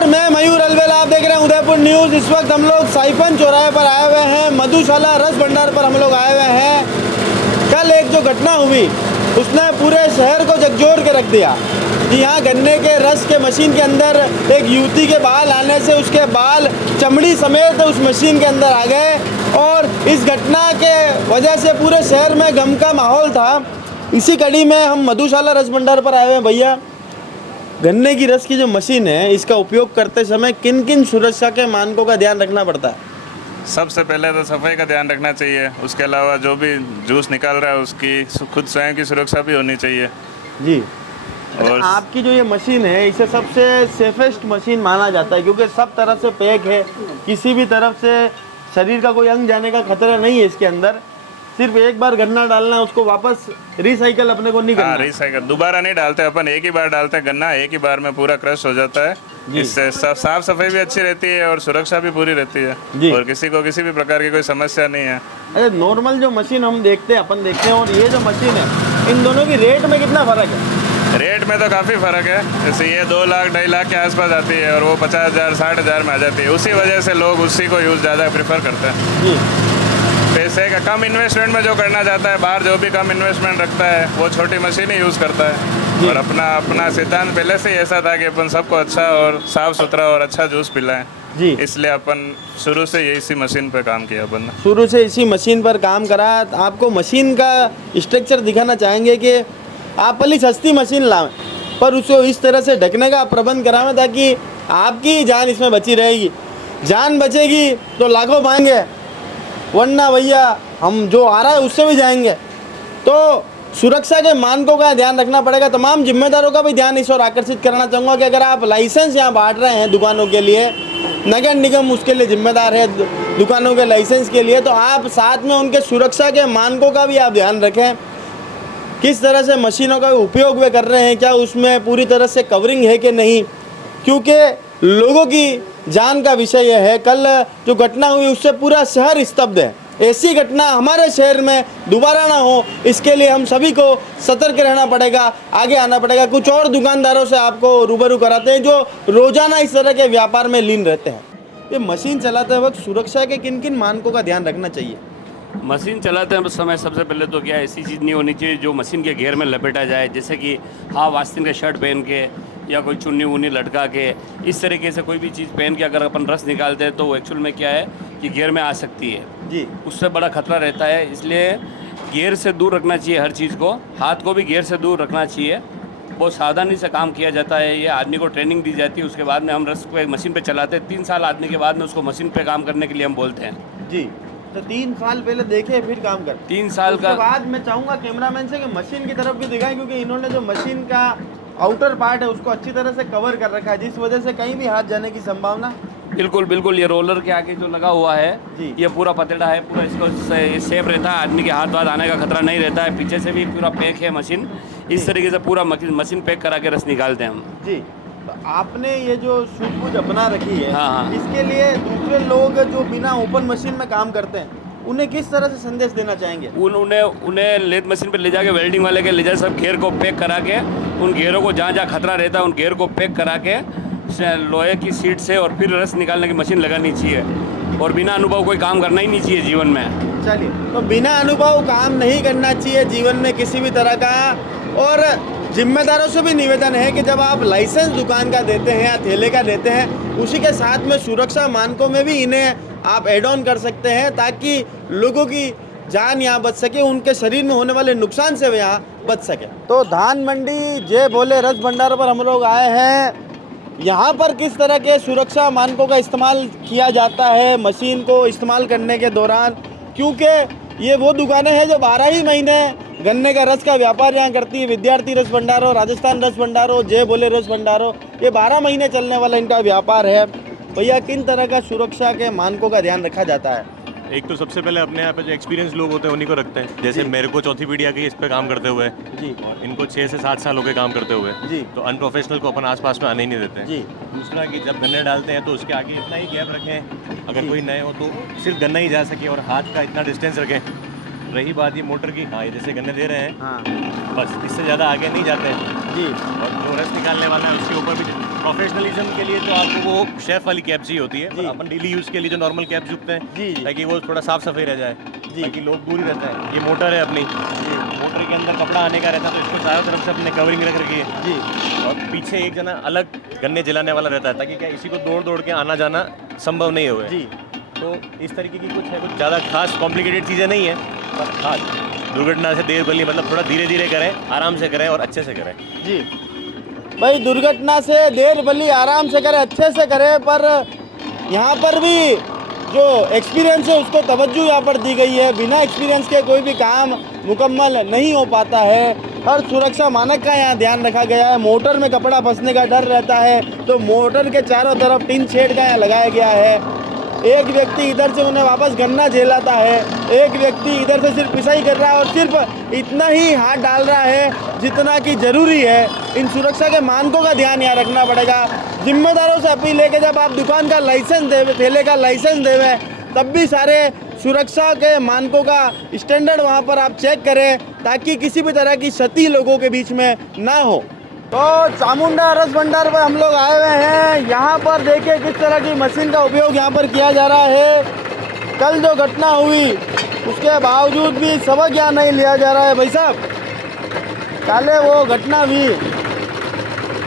नमस्कार, मैं मयूर अलवेला, आप देख रहे हैं उदयपुर न्यूज़। इस वक्त हम लोग साइफन चौराहे पर आए हुए हैं, मधुशाला रस भंडार पर हम लोग आए हुए हैं। कल एक जो घटना हुई उसने पूरे शहर को झकझोर के रख दिया कि यहाँ गन्ने के रस के मशीन के अंदर एक युवती के बाल आने से उसके बाल चमड़ी समेत उस मशीन के अंदर आ गए और इस घटना के वजह से पूरे शहर में गम का माहौल था। इसी कड़ी में हम मधुशाला रस भंडार पर आए हुए हैं। भैया, गन्ने की रस की जो मशीन है इसका उपयोग करते समय किन किन सुरक्षा के मानकों का ध्यान रखना पड़ता है? सबसे पहले तो सफाई का ध्यान रखना चाहिए। उसके अलावा जो भी जूस निकाल रहा है उसकी खुद स्वयं की सुरक्षा भी होनी चाहिए जी। और आपकी जो ये मशीन है इसे सबसे सेफेस्ट मशीन माना जाता है क्योंकि सब तरफ से पैक है, किसी भी तरफ से शरीर का कोई अंग जाने का खतरा नहीं है इसके अंदर। सिर्फ एक बार गन्ना डालना है, उसको वापस रिसाइकल अपने को नहीं करना। रिसाइकल दोबारा नहीं डालते अपन, एक ही बार डालते हैं गन्ना, एक ही बार में पूरा क्रश हो जाता है। इससे साफ सफाई भी अच्छी रहती है और सुरक्षा भी पूरी रहती है और किसी को किसी भी प्रकार की कोई समस्या नहीं है। अरे नॉर्मल जो मशीन हम देखते हैं अपन देखते हैं और ये जो मशीन है, इन दोनों की रेट में कितना फ़र्क है? रेट में तो काफ़ी फ़र्क है। जैसे ये 2 लाख 2.5 लाख के आसपास आती है और वो 50,000 60,000 में आ जाती है। उसी वजह से लोग उसी को यूज़ ज़्यादा प्रेफर करते हैं। जी। पैसे का कम इन्वेस्टमेंट में जो करना चाहता है, बाहर जो भी कम इन्वेस्टमेंट रखता है वो छोटी मशीन ही यूज़ करता है। और अपना सिद्धांत पहले से ही ऐसा था कि अपन सबको अच्छा और साफ़ सुथरा और अच्छा जूस पिलाएं। जी, इसलिए अपन शुरू से ये इसी मशीन पे काम किया। अपन ने शुरू से इसी मशीन पर काम करा। आपको मशीन का स्ट्रक्चर दिखाना चाहेंगे कि आप भली सस्ती मशीन लाएं पर उसे इस तरह से ढकने का प्रबंध करावें ताकि आपकी जान इसमें बची रहेगी। जान बचेगी तो लाखों पाएंगे, वरना भैया हम जो आ रहा है उससे भी जाएंगे। तो सुरक्षा के मानकों का ध्यान रखना पड़ेगा। तमाम जिम्मेदारों का भी ध्यान इस ओर आकर्षित करना चाहूँगा कि अगर आप लाइसेंस यहाँ बांट रहे हैं दुकानों के लिए, नगर निगम उसके लिए जिम्मेदार है दुकानों के लाइसेंस के लिए, तो आप साथ में उनके सुरक्षा के मानकों का भी आप ध्यान रखें। किस तरह से मशीनों का उपयोग वे कर रहे हैं, क्या उसमें पूरी तरह से कवरिंग है कि नहीं, क्योंकि लोगों की जान का विषय यह है। कल जो घटना हुई उससे पूरा शहर स्तब्ध है। ऐसी घटना हमारे शहर में दोबारा ना हो, इसके लिए हम सभी को सतर्क रहना पड़ेगा, आगे आना पड़ेगा। कुछ और दुकानदारों से आपको रूबरू कराते हैं जो रोजाना इस तरह के व्यापार में लीन रहते हैं। ये मशीन चलाते वक्त सुरक्षा के किन किन मानकों का ध्यान रखना चाहिए? मशीन चलाते हैं समय सबसे पहले तो क्या ऐसी चीज़ नहीं होनी चाहिए जो मशीन के घेर में लपेटा जाए, जैसे कि हाफ आस्तीन का शर्ट पहन के या कोई चुन्नी वुन्नी लटका के इस तरीके से कोई भी चीज़ पहन के अगर अपन रस निकालते हैं तो वो एक्चुअल में क्या है कि घेर में आ सकती है जी, उससे बड़ा खतरा रहता है। इसलिए घेर से दूर रखना चाहिए हर चीज़ को, हाथ को भी घेर से दूर रखना चाहिए। बहुत सावधानी से काम किया जाता है। ये आदमी को ट्रेनिंग दी जाती है, उसके बाद में हम रस को एक मशीन पे चलाते हैं। 3 साल आदमी के बाद में उसको मशीन पे काम करने के लिए हम बोलते हैं। जी। तो 3 साल पहले देखे फिर काम कर 3 साल उसके का बाद मैं चाहूँगा कैमरामैन से कि मशीन की तरफ भी दिखाएं, क्योंकि इन्होंने जो मशीन का आउटर पार्ट है उसको अच्छी तरह से कवर कर रखा है, जिस वजह से कहीं भी हाथ जाने की संभावना। बिल्कुल बिल्कुल। ये रोलर के आगे जो लगा हुआ है जी। ये पूरा पतड़ा है, पूरा इसको सेफ रहता है, आदमी के हाथ वाथ आने का खतरा नहीं रहता है। पीछे से भी पूरा पैक है मशीन, इस तरीके से पूरा मशीन पैक करा के रस निकालते हैं हम। जी। तो आपने ये जो सूझबूझ अपना रखी है, हाँ। इसके लिए दूसरे लोग जो बिना ओपन मशीन में काम करते हैं उन्हें किस तरह से संदेश देना चाहेंगे? उन्हें लेथ मशीन पे ले जाके वेल्डिंग वाले के ले जाए, सब घेर को पैक करा के, उन घेरों को जहाँ जहाँ खतरा रहता है उन घेर को पैक करा के लोहे की सीट से और फिर रस निकालने की मशीन लगानी चाहिए। और बिना अनुभव कोई काम करना ही नहीं चाहिए जीवन में। चलिए, तो बिना अनुभव काम नहीं करना चाहिए जीवन में किसी भी तरह का। और जिम्मेदारों से भी निवेदन है कि जब आप लाइसेंस दुकान का देते हैं या ठेले का देते हैं, उसी के साथ में सुरक्षा मानकों में भी इन्हें आप एड ऑन कर सकते हैं ताकि लोगों की जान यहाँ बच सके, उनके शरीर में होने वाले नुकसान से वे यहाँ बच सके। तो धान मंडी जय भोले रस भंडार पर हम लोग आए हैं। यहाँ पर किस तरह के सुरक्षा मानकों का इस्तेमाल किया जाता है मशीन को इस्तेमाल करने के दौरान, क्योंकि ये वो दुकानें हैं जो 12 ही महीने गन्ने का रस का व्यापार यहाँ करती है। विद्यार्थी रस भंडारो, राजस्थान रस भंडारो, जय भोले रस भंडारो, ये 12 महीने चलने वाला इनका व्यापार है। भैया, किन तरह का सुरक्षा के मानकों का ध्यान रखा जाता है? एक तो सबसे पहले अपने यहाँ पे जो एक्सपीरियंस लोग होते हैं उन्हीं को रखते हैं। जैसे मेरे को चौथी पीढ़ी आ गई इस पे काम करते हुए जी, और इनको 6 से 7 साल हो गए काम करते हुए जी। तो अनप्रोफेशनल को अपन आसपास में आने ही नहीं देते हैं। जी। दूसरा कि जब गन्ने डालते हैं तो उसके आगे इतना ही गैप रखें, अगर कोई नए हो तो सिर्फ गन्ना ही जा सके और हाथ का इतना डिस्टेंस रखें। रही बात ये मोटर की, हाँ ये जैसे गन्ने दे रहे हैं, हाँ बस इससे ज़्यादा आगे नहीं जाते हैं जी। और जो रस निकालने वाला है उसके ऊपर भी प्रोफेशनलिज्म के लिए तो आपको वो शेफ वाली कैप चाहिए होती है, जी। अपन डेली यूज़ के लिए जो नॉर्मल कैप चुपते हैं जी, जी। ताकि वो थोड़ा साफ सफाई रह जाए, जी। ताकि लोग दूर ही रहता है। ये मोटर है अपनी, मोटर के अंदर कपड़ा आने का रहता है, तो इसको चारों तरफ से अपने कवरिंग रख रखी है जी और पीछे एक जना अलग गन्ने जलाने वाला रहता है, ताकि क्या इसी को दौड़ दौड़ के आना जाना संभव नहीं हो। जी तो इस तरीके की कुछ है, कुछ ज़्यादा खास कॉम्प्लिकेटेड चीज़ें नहीं है, पर हाँ दुर्घटना से देर भली, मतलब थोड़ा धीरे धीरे करें, आराम से करें और अच्छे से करें। जी भाई, दुर्घटना से देर भली आराम से करे, अच्छे से करे, पर यहाँ पर भी जो एक्सपीरियंस है उसको तवज्जो यहाँ पर दी गई है। बिना एक्सपीरियंस के कोई भी काम मुकम्मल नहीं हो पाता है। हर सुरक्षा मानक का यहाँ ध्यान रखा गया है। मोटर में कपड़ा फंसने का डर रहता है, तो मोटर के चारों तरफ टिन शेड का यहाँ लगाया गया है। एक व्यक्ति इधर से उन्हें वापस गन्ना झेलाता है, एक व्यक्ति इधर से सिर्फ पिसाई कर रहा है और सिर्फ इतना ही हाथ डाल रहा है जितना कि ज़रूरी है। इन सुरक्षा के मानकों का ध्यान यहाँ रखना पड़ेगा। जिम्मेदारों से अपील है कि जब आप दुकान का लाइसेंस देवे, ठेले का लाइसेंस देवे, तब भी सारे सुरक्षा के मानकों का स्टैंडर्ड वहाँ पर आप चेक करें, ताकि किसी भी तरह की क्षति लोगों के बीच में ना हो। तो चामुंडा रस भंडार पर हम लोग आए हुए हैं। यहाँ पर देखिए किस तरह की मशीन का उपयोग यहाँ पर किया जा रहा है। कल जो घटना हुई उसके बावजूद भी सबक यहाँ नहीं लिया जा रहा है। भाई साहब, काले वो घटना हुई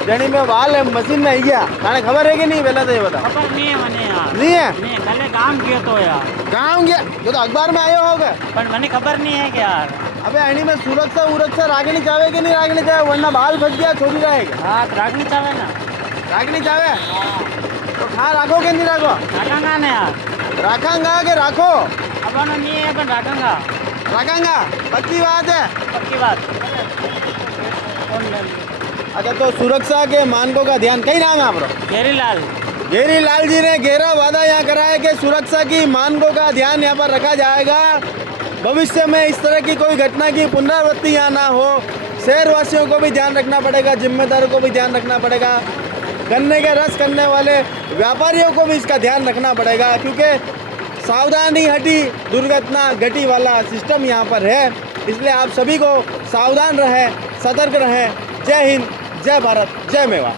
जनी में वाल है मशीन में आई गया, थाने खबर है कि नहीं? पहले तो ये बता। खबर नहीं है मने यार, नहीं है? नहीं कल काम किया तो यार, गाँव गया तो अखबार में आयो होगा, पर मने खबर नहीं है कि यार। अबे अणी में सुरक्षा उरक्षा राखनी चाहे कि नहीं राखनी चाहे, वरना बाल फंस गया छोड़ी रहेगा। हाँ राखनी चाहे ना, राखनी चाहे तो खा राखो कि नहीं राखो? राखांगा ना यार, राखांगा के राखो? अब नहीं है पर राखांगा। राखांगा, पक्की बात है। पक्की बात। अच्छा, तो सुरक्षा के मानकों का ध्यान, कई नाम है आपका? घेरीलाल। घेरीलाल जी ने गहरा वादा यहाँ करा है कि सुरक्षा की मानकों का ध्यान यहाँ पर रखा जाएगा। भविष्य में इस तरह की कोई घटना की पुनरावृत्ति यहाँ ना हो। शहरवासियों को भी ध्यान रखना पड़ेगा, जिम्मेदारों को भी ध्यान रखना पड़ेगा, गन्ने के रस करने वाले व्यापारियों को भी इसका ध्यान रखना पड़ेगा, क्योंकि सावधानी हटी दुर्घटना घटी वाला सिस्टम यहाँ पर है। इसलिए आप सभी को सावधान रहें, सतर्क रहें। जय हिंद, जय भारत, जय मेवाड़।